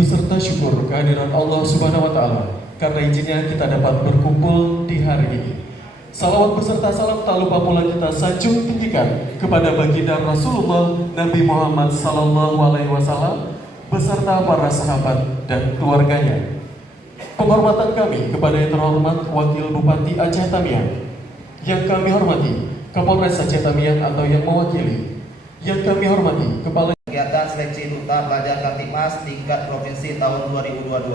Beserta syukur kehadiran Allah Subhanahu wa Ta'ala karena izinnya kita dapat berkumpul di hari ini. Salawat beserta salam tak lupa pula kita sanjung tinggikan kepada baginda Rasulullah Nabi Muhammad Sallallahu Alaihi Wasallam beserta para sahabat dan keluarganya. Penghormatan kami kepada yang terhormat Wakil Bupati Aceh Tamiang, yang kami hormati Kapolres Aceh Tamiang atau yang mewakili, yang kami hormati Kepala Kegiatan Seleksi Duta Pelajar Kamtibmas tingkat Provinsi tahun 2022.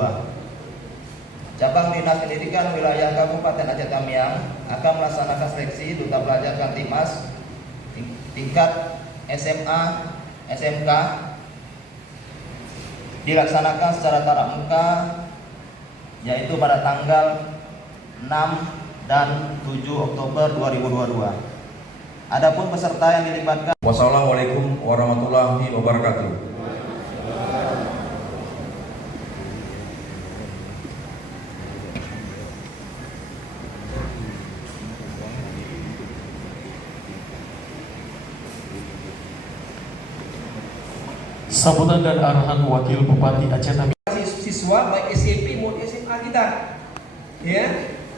Cabang Dinas Pendidikan Wilayah Kabupaten Aceh Tamiang akan melaksanakan seleksi Duta Pelajar Kamtibmas tingkat SMA, SMK dilaksanakan secara tatap muka yaitu pada tanggal 6 dan 7 Oktober 2022. Adapun peserta yang dilibatkan. Wassalamualaikum warahmatullahi wabarakatuh. sambutan dan arahan Wakil Bupati Aceh Tamiang. Siswa baik SMP maupun SMA kita, ya.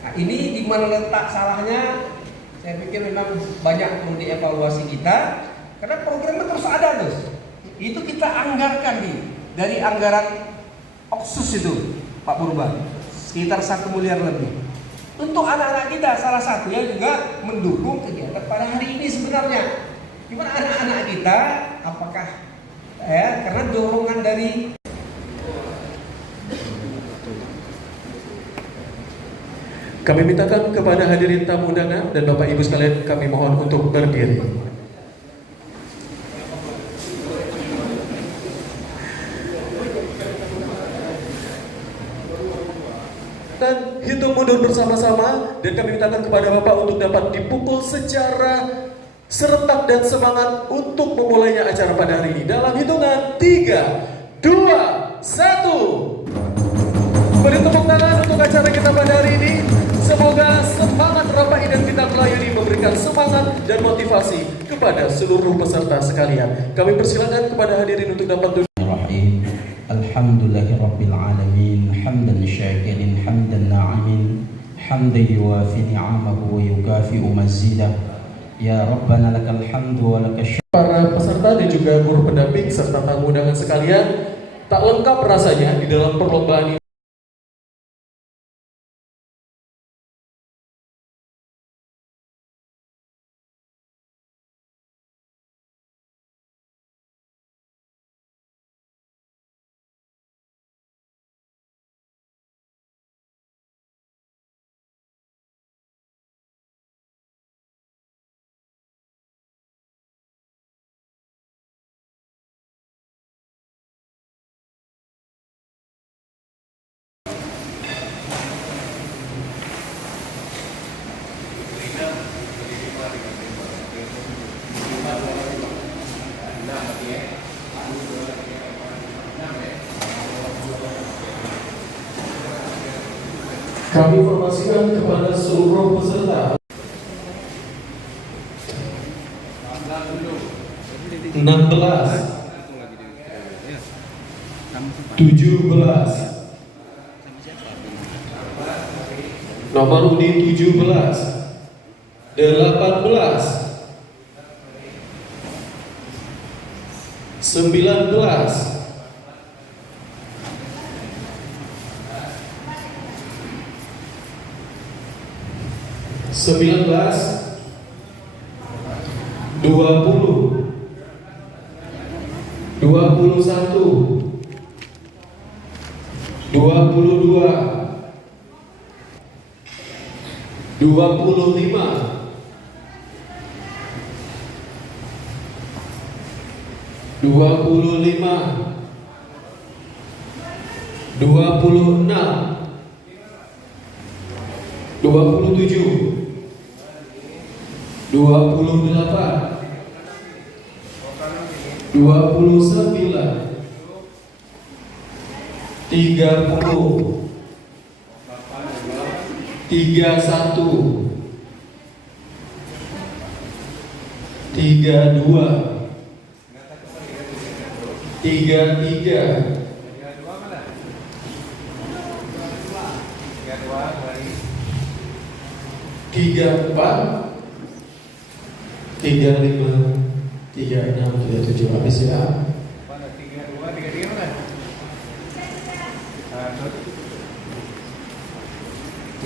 Nah, ini di mana letak salahnya? Saya pikir memang banyak perlu dievaluasi kita, karena programnya terus ada terus. Itu kita anggarkan dari anggaran Oksus itu, Pak Purba, sekitar 1 miliar lebih. Untuk anak-anak kita salah satunya juga mendukung kegiatan pada hari ini sebenarnya. Gimana anak-anak kita? Apakah karena dorongan dari Kami mintakan kepada hadirin tamu undangan dan Bapak Ibu sekalian kami mohon untuk berdiri. Dan hitung mundur bersama-sama dan kami mintakan kepada Bapak untuk dapat dipukul secara serentak dan semangat untuk memulainya acara pada hari ini. Dalam hitungan 3, 2, 1. Beri tepuk tangan untuk acara kita pada hari ini. Semoga semangat Rapai dan kita melayani memberikan semangat dan motivasi kepada seluruh peserta sekalian. Kami persilakan kepada hadirin untuk dapat duduk. Alhamdulillahirabbil alamin, hamdan syakirin, hamdan na'imin, hamdan yuwafi ni'amahu wa yukafi'u mazidah. Ya Rabbana lakal hamdu wa lakal syukur. Para peserta dan juga guru pendamping serta tamu undangan sekalian, tak lengkap rasanya di dalam perlombaan ini. Kami informasikan kepada seluruh peserta 16, 17, nomor undi 17, 18, 19, 20, 21, 22, 25, 25, 26, 27, 28, 29, 30, 31, 32, 33, 34, 35, 36, 37. Habis ya.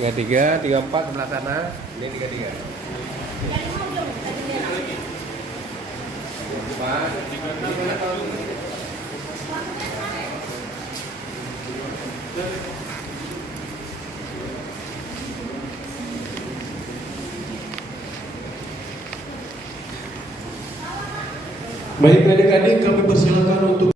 33, 34 sebelah sana. Ini 33. Baik adik-adik, kami persilakan untuk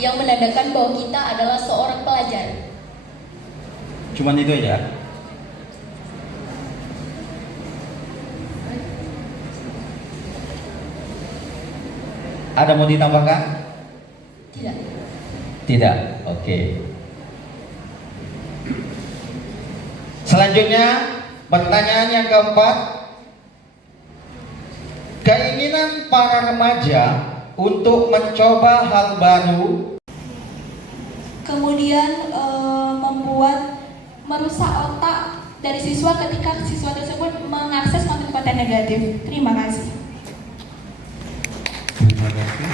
yang menandakan bahwa kita adalah seorang pelajar. Cuman itu aja. Ada mau ditambahkan? Tidak. Tidak. Oke. Selanjutnya, pertanyaan yang keempat. Keinginan para remaja untuk mencoba hal baru, Kemudian merusak otak dari siswa ketika siswa tersebut mengakses konten-konten negatif. Terima kasih. Terima kasih.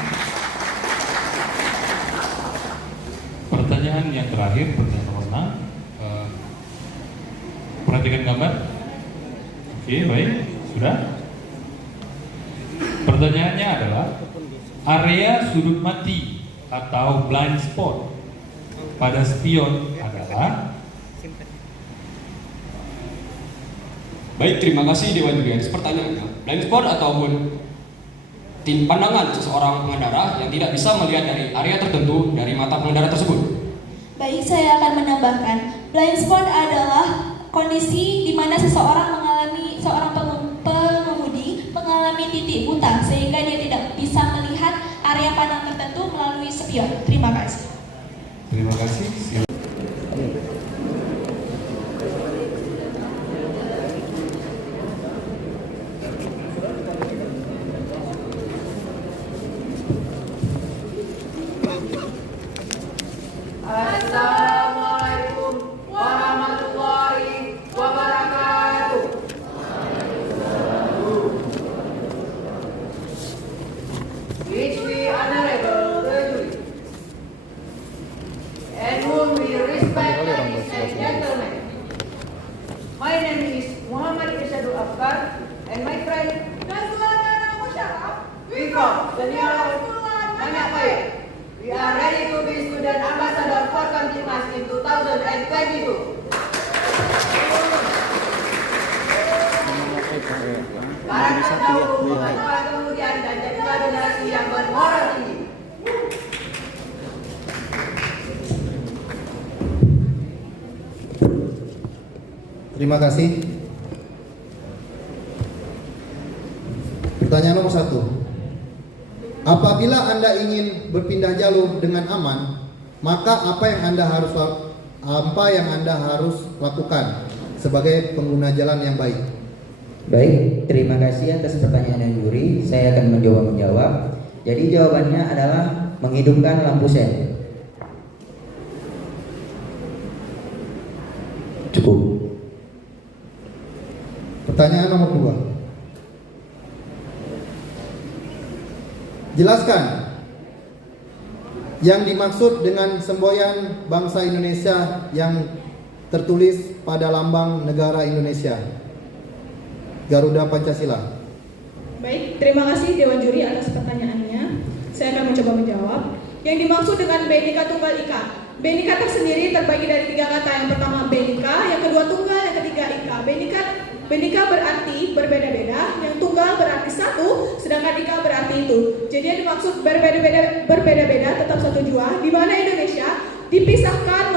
Pertanyaan yang terakhir, pertanyaan nomor 6. Perhatikan gambar. Oke, baik. Sudah. Pertanyaannya adalah area sudut mati atau blind spot pada spion adalah. Baik, terima kasih Dewan Jurians. Pertanyaannya, blind spot ataupun tim pandangan seseorang pengendara yang tidak bisa melihat dari area tertentu dari mata pengendara tersebut. Baik, saya akan menambahkan. Blind spot adalah kondisi di mana seorang pengemudi mengalami titik buta sehingga dia tidak bisa melihat area pandang tertentu melalui spion. Terima kasih. Terima kasih. Oscar, and my friend we from the New York Banyak Baik. We are ready to be student ambassador for Kamtipmas in 2022. Para terdahulu, memajukan kemudian dan jadilah generasi yang bermoral tinggi. Terima kasih. Pertanyaan nomor 1. Apabila Anda ingin berpindah jalur dengan aman, maka apa yang Anda harus lakukan sebagai pengguna jalan yang baik? Baik, terima kasih atas pertanyaan yang juri. Saya akan mencoba menjawab. Jadi jawabannya adalah menghidupkan lampu sen. Cukup. Pertanyaan nomor 2. Jelaskan yang dimaksud dengan semboyan bangsa Indonesia yang tertulis pada lambang negara Indonesia, Garuda Pancasila. Baik, terima kasih Dewan Juri atas pertanyaannya. Saya akan mencoba menjawab. Yang dimaksud dengan Bhinneka Tunggal Ika. Bhinneka tersendiri terbagi dari 3 kata. Yang pertama Bhinneka, yang kedua tunggal, yang ketiga Ika. Bhinneka berarti berbeda-beda, yang tunggal berarti satu, sedangkan Ika berarti itu. Jadi yang dimaksud berbeda-beda tetap satu jua, di mana Indonesia dipisahkan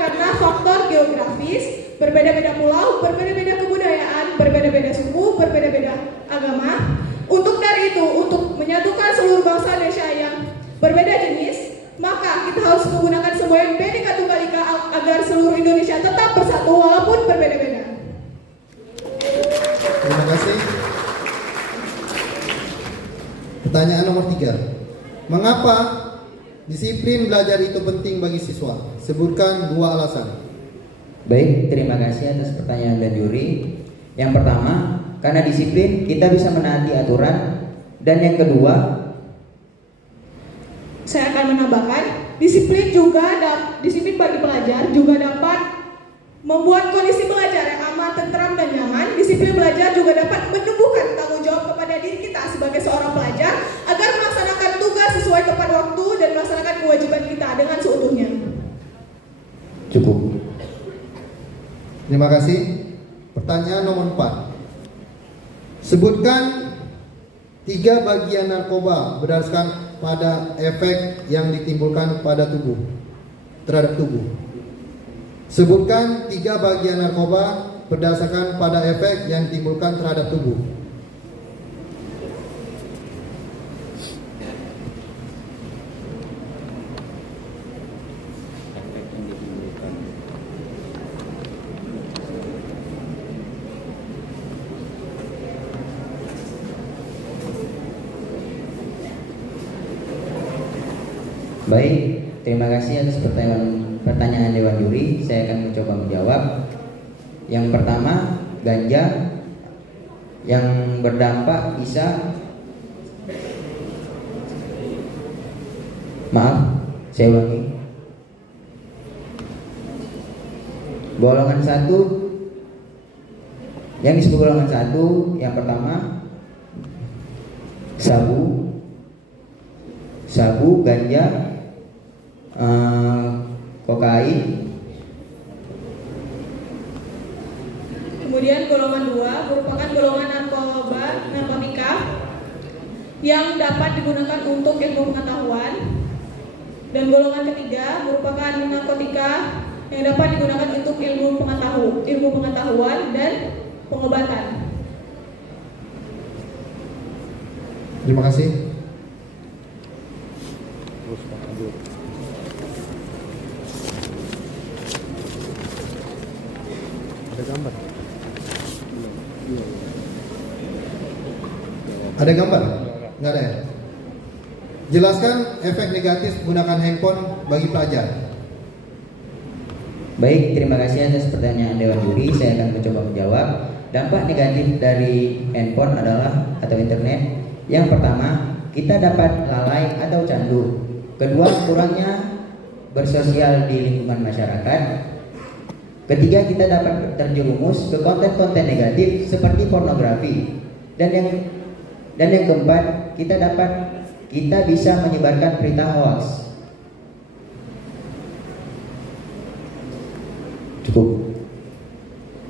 karena faktor geografis, berbeda-beda pulau, berbeda-beda kebudayaan, berbeda-beda suku, berbeda-beda agama. Untuk dari itu, untuk menyatukan seluruh bangsa Indonesia yang berbeda jenis, maka kita harus menggunakan semboyan Bhinneka Tunggal Ika agar seluruh Indonesia tetap bersatu walaupun berbeda-beda. Terima kasih. Pertanyaan nomor 3. Mengapa disiplin belajar itu penting bagi siswa? Sebutkan 2 alasan. Baik, terima kasih atas pertanyaan dan juri. Yang pertama, karena disiplin kita bisa menaati aturan. Dan yang kedua, saya akan menambahkan, disiplin bagi pelajar juga dapat membuat kondisi belajar yang aman, tentram, dan nyaman. Disiplin belajar juga dapat menumbuhkan tanggung jawab kepada diri kita sebagai seorang pelajar agar melaksanakan tugas sesuai tepat waktu dan melaksanakan kewajiban kita dengan seutuhnya. cukup. Terima kasih. Pertanyaan nomor 4. Sebutkan 3 bagian narkoba berdasarkan pada efek yang ditimbulkan terhadap tubuh. Sebutkan 3 bagian narkoba berdasarkan pada efek yang ditimbulkan terhadap tubuh. Baik, terima kasih atas pertanyaan Dewan Juri. Saya akan mencoba menjawab. Yang pertama, ganja yang berdampak bisa, saya ulangi. Golongan 1, yang disebut golongan 1, yang pertama sabu, ganja, kokain. Kemudian golongan 2 merupakan golongan narkotika yang dapat digunakan untuk ilmu pengetahuan. Dan golongan ketiga merupakan narkotika yang dapat digunakan untuk ilmu pengetahuan dan pengobatan. Terima kasih. Ada gambar? Nggak ada ya? Jelaskan efek negatif menggunakan handphone bagi pelajar. Baik, terima kasih atas pertanyaan Dewan Juri. Saya akan mencoba menjawab. Dampak negatif dari handphone atau internet. Yang pertama, kita dapat lalai atau candu. Kedua, kurangnya bersosial di lingkungan masyarakat. Ketiga, kita dapat terjerumus ke konten-konten negatif seperti pornografi. Dan yang keempat, kita bisa menyebarkan berita hoax. Cukup.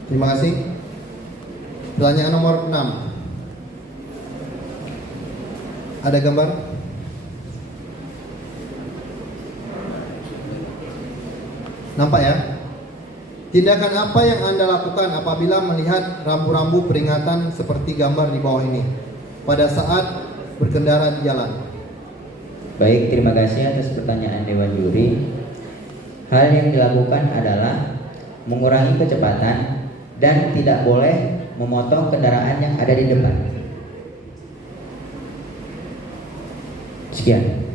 Terima kasih. Pertanyaan nomor 6. Ada gambar? Nampak ya? Tindakan apa yang Anda lakukan apabila melihat rambu-rambu peringatan seperti gambar di bawah ini pada saat berkendara di jalan? Baik, terima kasih atas pertanyaan Dewan Juri. Hal yang dilakukan adalah mengurangi kecepatan dan tidak boleh memotong kendaraan yang ada di depan. Sekian.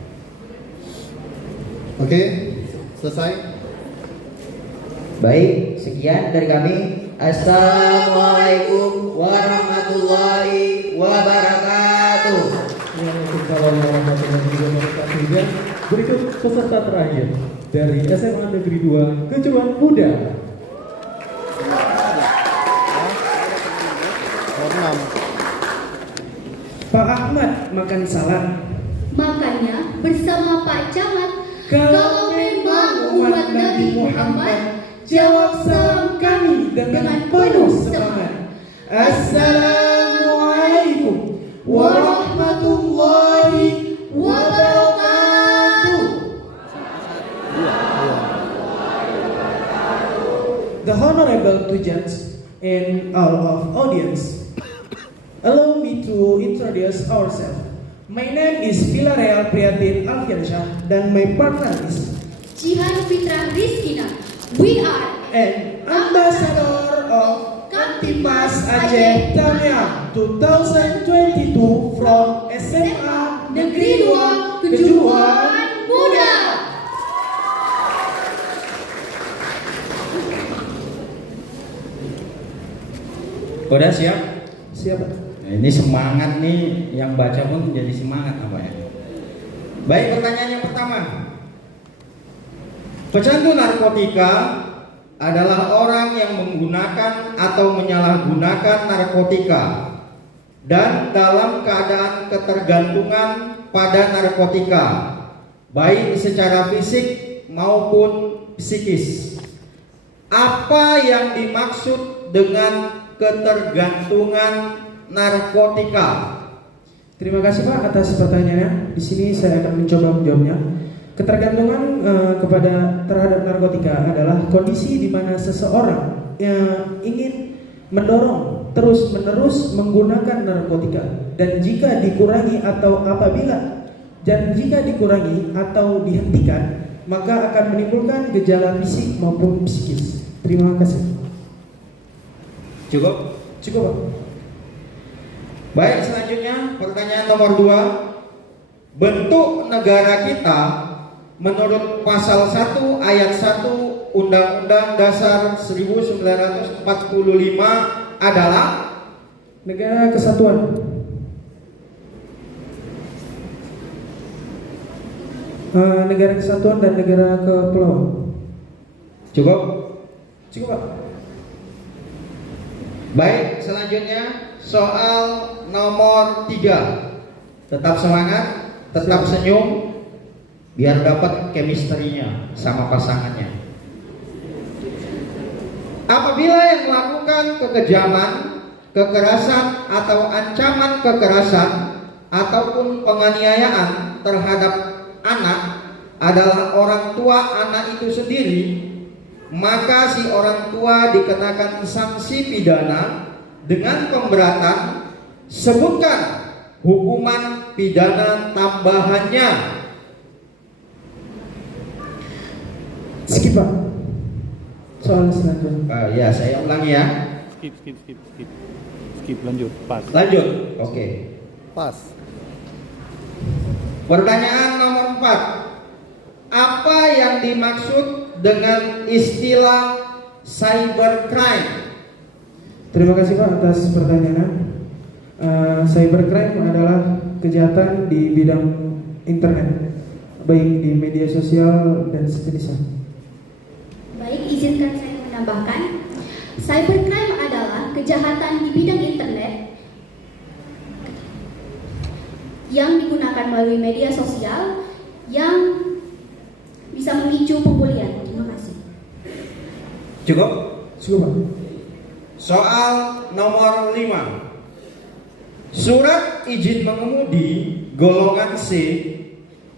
Oke, selesai. Baik, sekian dari kami. Assalamualaikum warahmatullahi wabarakatuh. Waalaikumsalam warahmatullahi wabarakatuh. Dan berikut peserta terakhir dari SMA Negeri 2 Kejuruan Muda. Pak Ahmad makan salad. Makanya bersama Pak Camat, Kalau memang umat Nabi Muhammad, jawab salam kami dengan penuh semangat. Assalamualaikum warahmatullahi wabarakatuh. The Honorable two judges and all of audience, allow me to introduce ourselves. My name is Villarreal Priatin Alfiansyah dan my partner is Jihan Fitra Rizkina. We are an ambassador of Kamtipmas Aceh Tamiang 2022 from SMA Negeri 2 Kejuruan Muda. Udah siap? Siap. Nah, ini semangat nih, yang baca pun jadi semangat apa ya? Baik, pertanyaan yang pertama. Pecandu narkotika adalah orang yang menggunakan atau menyalahgunakan narkotika dan dalam keadaan ketergantungan pada narkotika, baik secara fisik maupun psikis. Apa yang dimaksud dengan ketergantungan narkotika? Terima kasih Pak atas pertanyaannya. Di sini saya akan mencoba menjawabnya. Ketergantungan terhadap narkotika adalah kondisi di mana seseorang yang ingin mendorong terus-menerus menggunakan narkotika, dan jika dikurangi atau dihentikan, maka akan menimbulkan gejala fisik maupun psikis. Terima kasih. Cukup? Cukup Pak. Baik, selanjutnya pertanyaan nomor 2. Bentuk negara kita menurut pasal 1 ayat 1 Undang-Undang Dasar 1945 adalah negara kesatuan. Negara kesatuan dan negara kepulauan. Cukup? Cukup Pak. Baik, selanjutnya soal nomor 3. Tetap semangat, tetap senyum, biar dapat chemistry-nya sama pasangannya. Apabila yang melakukan kekejaman, kekerasan atau ancaman kekerasan ataupun penganiayaan terhadap anak adalah orang tua anak itu sendiri, maka si orang tua dikenakan sanksi pidana dengan pemberatan. Sebutkan hukuman pidana tambahannya. Skip Pak. Soal selanjutnya. Ya, saya ulangi ya. Skip, lanjut. Pas. Lanjut. Oke. Pas. Pertanyaan nomor 4. Apa yang dimaksud dengan istilah cybercrime? Terima kasih Pak atas pertanyaannya. Cybercrime adalah kejahatan di bidang internet, baik di media sosial dan sejenisnya. Baik, izinkan saya menambahkan. menambahkan, cybercrime adalah kejahatan di bidang internet yang digunakan melalui media sosial yang bisa memicu pembulian. Terima kasih. Cukup? Cukup, Pak. Soal nomor 5. Surat izin mengemudi golongan C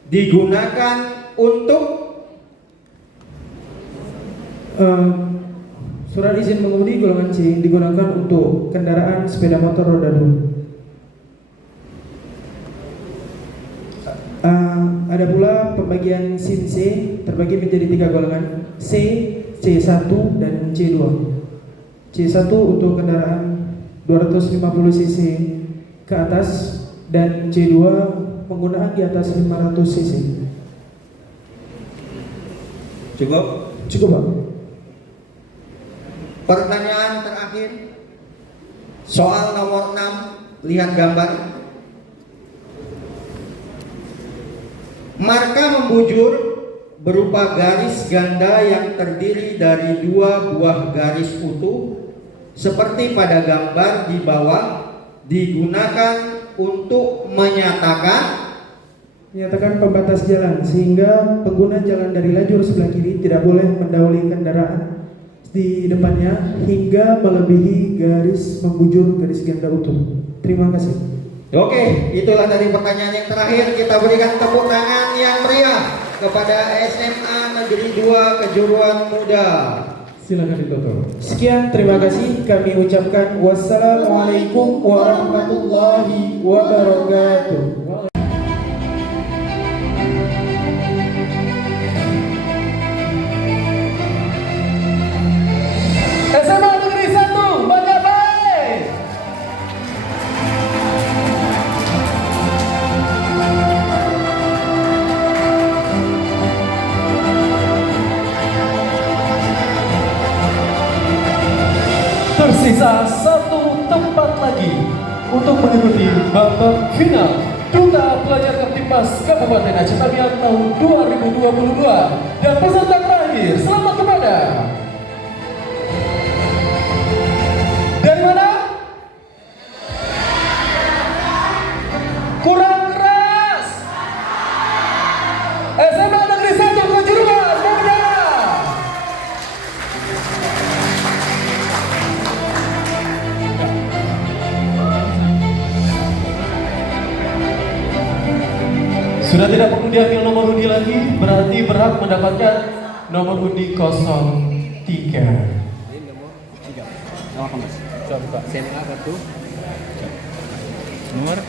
digunakan untuk surat izin mengemudi golongan C digunakan untuk kendaraan sepeda motor roda 2. Ada pula pembagian SIM C terbagi menjadi 3 golongan, C, C1 dan C2. C1 untuk kendaraan 250 cc ke atas dan C2 penggunaan di atas 500 cc. Cukup? Cukup, Pak. Pertanyaan terakhir. Soal nomor 6. Lihat gambar. Marka membujur berupa garis ganda yang terdiri dari 2 buah garis utuh seperti pada gambar di bawah, digunakan untuk menyatakan pembatas jalan sehingga pengguna jalan dari lajur sebelah kiri tidak boleh mendahului kendaraan di depannya hingga melebihi garis membujur garis ganda utuh. Terima kasih. Oke, itulah tadi pertanyaan yang terakhir. Kita berikan tepuk tangan yang meriah kepada SMA Negeri 2 Kejuruan Muda. Silakan ditutup. Sekian, terima kasih. Kami ucapkan wassalamualaikum warahmatullahi wabarakatuh. SMA Negeri 1, Banyakbai. Tersisa 1 tempat lagi untuk mengikuti babak final Duta Pelajar Kamtibmas Kabupaten Aceh Tamiang tahun 2022 dan peserta terakhir. Selamat kepada dari mana? Kurang keras. SMA Negeri 1 Kejuruan Muda. Sudah tidak perlu diambil nomor undi lagi, berarti berhak mendapatkan nomor undi 03. Coba buka SMA 1 nomor 3.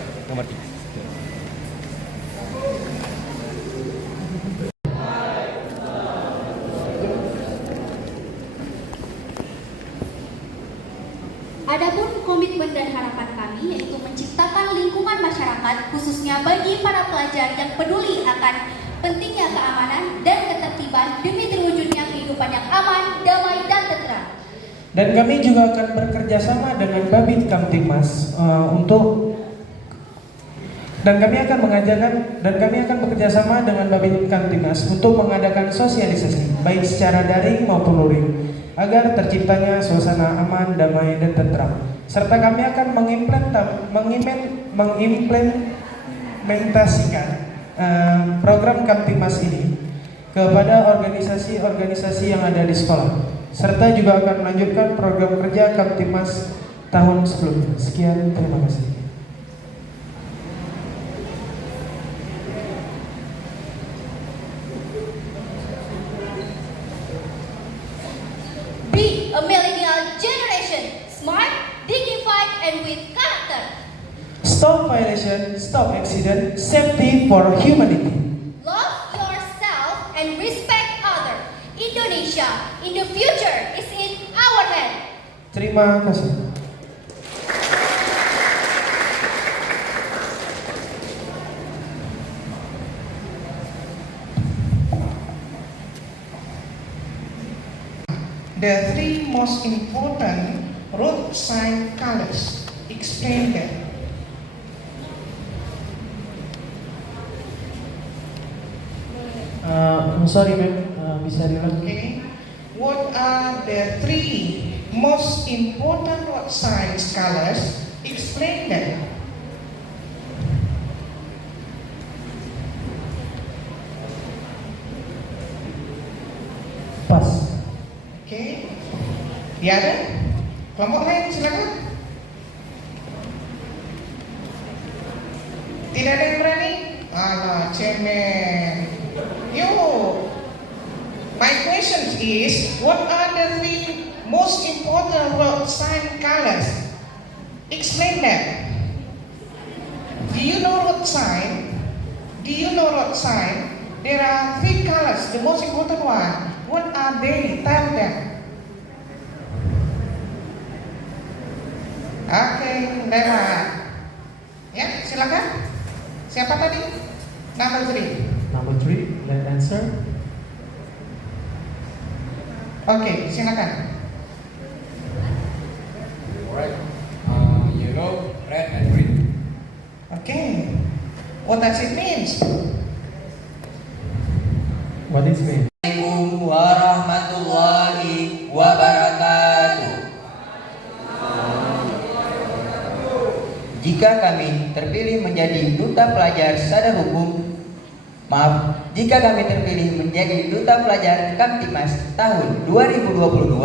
Adapun komitmen dan harapan kami yaitu menciptakan lingkungan masyarakat khususnya bagi para pelajar yang peduli akan pentingnya keamanan dan ketertiban demi terwujudnya kehidupan yang aman, damai dan tentram. Dan kami juga akan bekerja sama dengan Babit Kamtibmas kami akan bekerja sama dengan Babit Kamtibmas untuk mengadakan sosialisasi baik secara daring maupun luring agar terciptanya suasana aman, damai dan tentram. Serta kami akan mengimplementasikan program Kamtibmas ini kepada organisasi-organisasi yang ada di sekolah. Serta juga akan melanjutkan program kerja Kamtibmas tahun sebelumnya. Sekian, terima kasih. Be a millennial generation, smart, dignified, and with character. Stop violation, stop accident, safety for humanity. Love yourself and respect others. Indonesia in the future is in our hand. Terima kasih. The 3 most important road sign colors. Explain that. I'm sorry, ma'am. Bisa diulang? Okay. what are the 3 most important road sign colors? Explain them. Pas. Oke. Dia ada? Kelompok lain silakan. Tidak ada yang berani? Alah, cemen. Yuk. My question is, what are the 3 most important road sign colors? Explain them. Do you know road sign? Do you know road sign? There are 3 colors, the most important one. What are they? Tell them. Oke, lewat. Ya, silakan. Siapa tadi? Number 3. Number 3, right answer. Oke, silakan. Alright. Yellow, red, and green. Okay. What does it mean? What is mean? Assalamualaikum warahmatullahi wabarakatuh. Jika kami terpilih menjadi duta pelajar sadar hukum, jika kami terpilih menjadi duta pelajar Kamtibmas tahun 2022,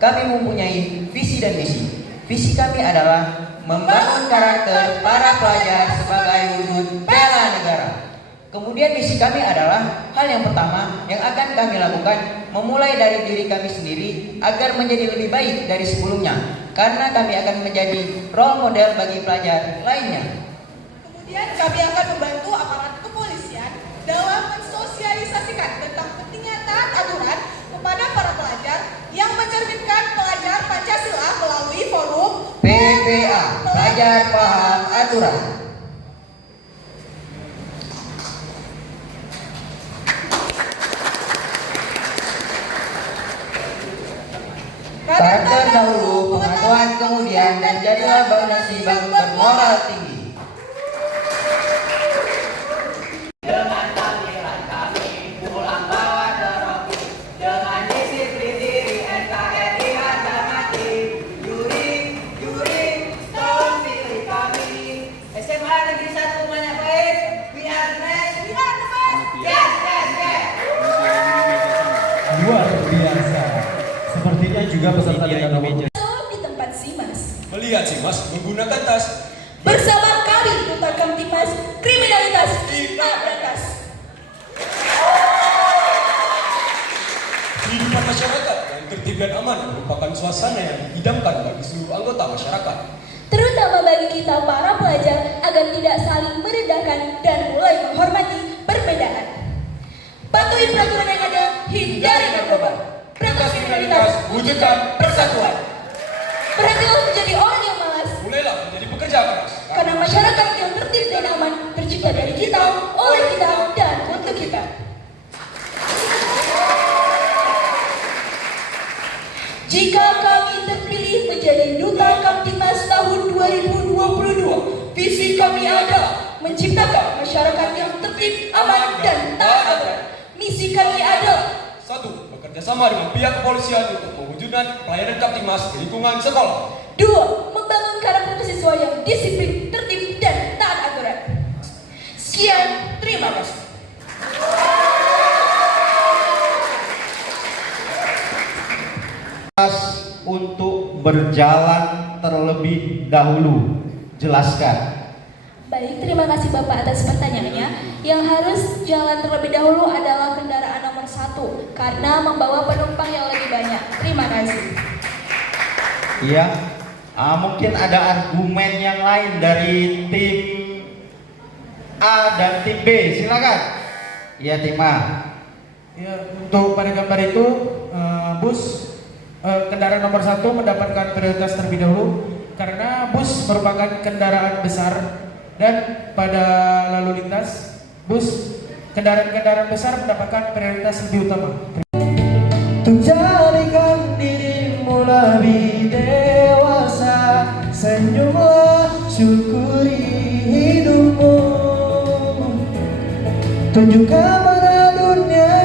kami mempunyai visi dan misi. Visi kami adalah membangun karakter para pelajar sebagai wujud bela negara. Kemudian misi kami adalah hal yang pertama yang akan kami lakukan, memulai dari diri kami sendiri agar menjadi lebih baik dari sebelumnya, karena kami akan menjadi role model bagi pelajar lainnya. Kemudian kami akan membantu aparat kepolisian dalam mensosialisasikan tentang pentingnya taat aturan kepada para pelajar yang mencerminkan pelajar Pancasila melalui forum PPA, Pelajar Paham Aturan. Karakter dahulu, pengetahuan kemudian, dan jadilah bangsa bang bermoral tinggi. Dengan panggilan kami pulang bawa teropi, dengan disiplin diri NKRI harga mati. Juri, tolong pilih kami. SMA Negeri 1 banyak baik. We are the best. Yes. Luar biasa. Sepertinya juga peserta dengan nomor di tempat Simas. Melihat Simas menggunakan tas. Bersama kami Duta Kamtibmas, kriminalitas kita berantas. Kehidupan masyarakat yang tertib dan aman merupakan suasana yang dihidangkan bagi seluruh anggota masyarakat, Terutama bagi kita para pelajar agar tidak saling merendahkan dan mulai menghormati perbedaan. Patuhi peraturan yang ada, hindari narkoba. Berantas kriminalitas, wujudkan persatuan. berhentilah menjadi orang yang malas. Mulailah menjadi pekerja keras. Karena masyarakat yang tertib dan aman tercipta dari kita, oleh kita, dan untuk kita. Jika kami terpilih menjadi Duta Kamtibmas tahun 2022, visi kami adalah menciptakan masyarakat yang tertib, aman, dan taat aturan. Misi kami adalah 1. Bekerja sama dengan pihak kepolisian untuk mewujudkan pelayanan Kamtibmas di lingkungan sekolah. 2. Membangun karakter siswa yang disiplin, tertib, dan taat aturan. Sekian, terima kasih. Untuk berjalan terlebih dahulu. Jelaskan. Baik, terima kasih Bapak atas pertanyaannya. Yang harus jalan terlebih dahulu adalah kendaraan nomor 1 karena membawa penumpang yang lebih banyak. Terima kasih. Iya. Mungkin ada argumen yang lain dari tim A dan tim B. Silakan. Iya, tim A. Ya, untuk pada gambar itu kendaraan nomor 1 mendapatkan prioritas terlebih dahulu karena bus merupakan kendaraan besar dan pada lalu lintas kendaraan besar mendapatkan prioritas lebih utama. Untuk jadikan dirimu lebih dewasa, senyumlah, syukuri hidupmu. Tunjukkan pada dunia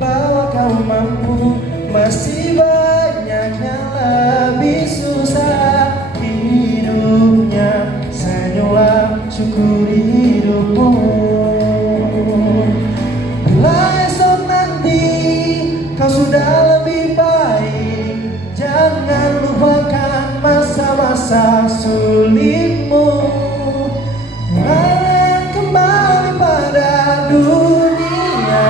bahwa kau mampu masa sulitmu, mulai kembali pada dunia.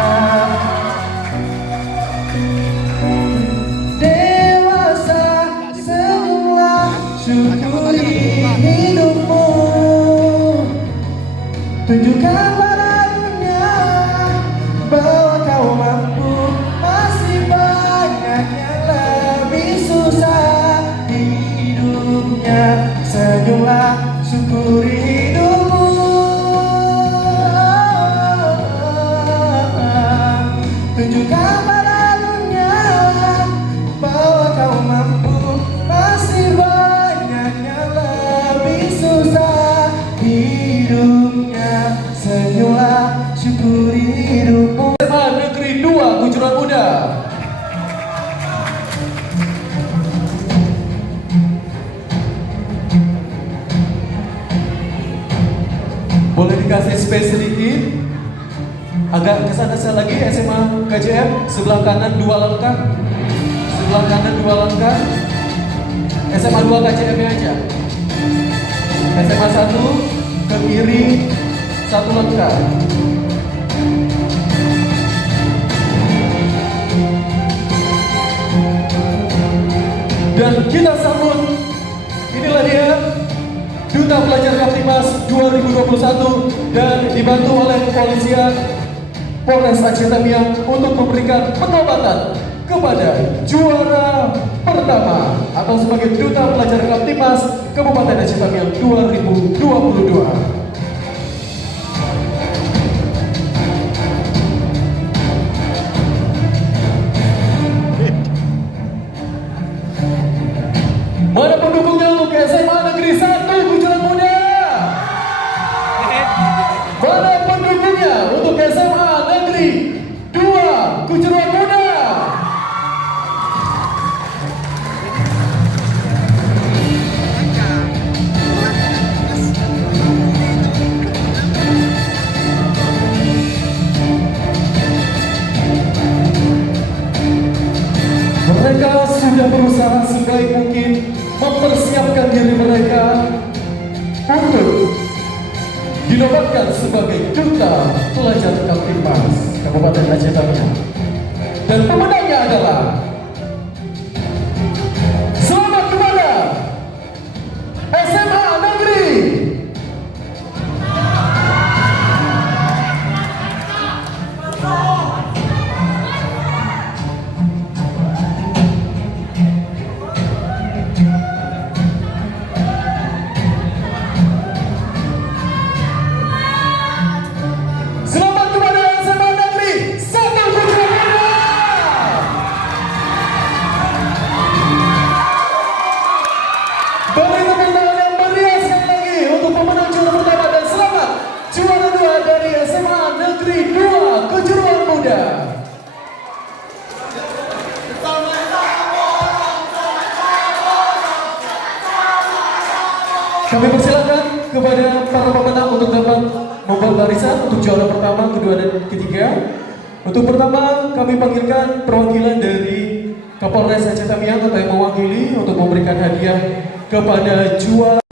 Dewasa, senyumlah, syukuri hidupmu, tunjukkan pada dunia bahwa kau mampu. Masih banyak yang lebih susah hidupnya. Senyumlah, syukuri hidupmu, tunjukkan pada dunia bahwa kau mampu. Masih banyak yang lebih susah hidupnya. Senyumlah, syukuri hidupmu. SMA Negeri 2 Kujuran Muda. Boleh dikasih space sedikit. Agak kesana lagi. SMA KJM sebelah kanan 2 langkah. Sebelah kanan 2 langkah. SMA 2 KJM-nya aja. SMA 1 ke kiri 1 langkah. Dan kita sambut, inilah dia Duta Pelajar Kaptimas 2021 dan dibantu oleh kepolisian Polres Aceh Tamiang untuk memberikan pengobatan kepada juara pertama atau sebagai Duta Pelajar Kaptimas Kabupaten Aceh Tamiang 2022. Mana pendukungnya untuk SMA Negeri 1 Kujuran Muda? Mana pendukungnya untuk SMA Negeri 2 Kujuran Muda? Mereka sudah berusaha sebaik mungkin mempersiapkan diri mereka untuk dinobatkan sebagai Duta Pelajar Kaptimas Kabupaten Aceh Tamiang. Dan pemenangnya adalah selamat kepada SMA Negeri Kami persilakan kepada para pemenang untuk dapat membuat barisan untuk juara pertama, kedua, dan ketiga. Untuk pertama, kami panggilkan perwakilan dari Kapolres Aceh Tamiang atau yang mewakili untuk memberikan hadiah kepada juara.